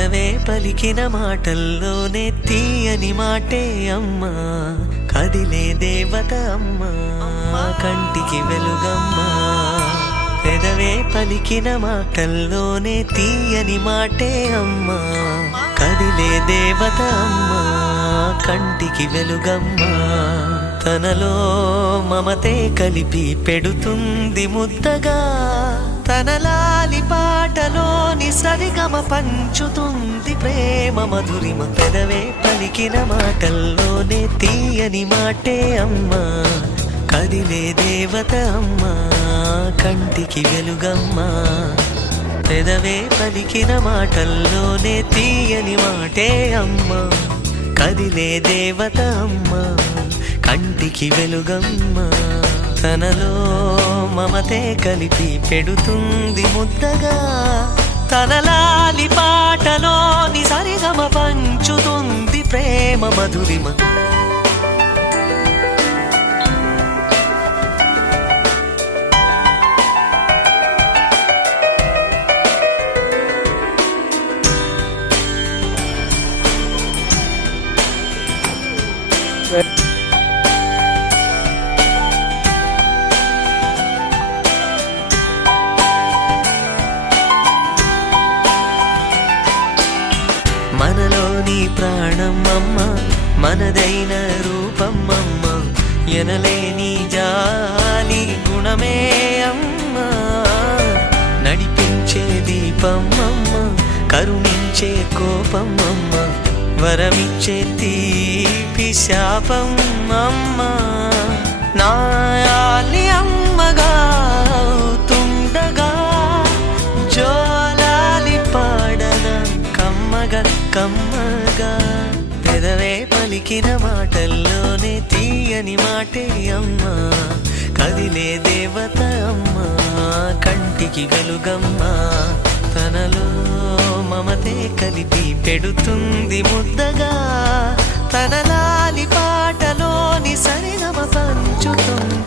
పెదవే పలికిన మాటల్లోనే తీయని మాటే అమ్మా, కదిలే దేవత అమ్మా, కంటికి వెలుగమ్మా. పెదవే పలికిన మాటల్లోనే తీయని మాటే అమ్మా, కదిలే దేవత అమ్మా, కంటికి వెలుగమ్మా. తనలో మమతే కలిపి పెడుతుంది ముద్దగా, తన లాలి పాటలోని సరిగమ పంచుతుంది ప్రేమ మధురిమ. పెదవే పలికిన మాటల్లోనే తీయని మాటే అమ్మా, కదిలే దేవత అమ్మా, కంటికి వెలుగమ్మా. పెదవే పలికిన మాటల్లోనే తీయని మాటే అమ్మా, కదిలే దేవత అమ్మా, కంటికి వెలుగమ్మా. తనలో మమతే కలిపి పెడుతుంది ముద్దగా, తన లాలి పాటలోని సరిగమ పంచుతుంది ప్రేమ మధురిమ. మనలోని ప్రాణం అమ్మ, మనదైన రూపం అమ్మ, ఎనలేని జాలి గుణమే అమ్మ. నడిపించే దీపం అమ్మ, కరుణించే కోపం అమ్మ, వరమిచ్చే తీపి శాపం అమ్మ. నాయాలి అమ్మగా అవుతుండగా, జోలాలి పాడన కమ్మగా కమ్మగా. పెదవే పలికిన మాటల్లోనే తీయని మాటే అమ్మా, కదిలే దేవత అమ్మా, కంటికి వెలుగమ్మా. తనలో మమతే కలిపి పెడుతుంది ముద్దగా, తన లాలి పాటలోని సరిగమ పంచుతుంది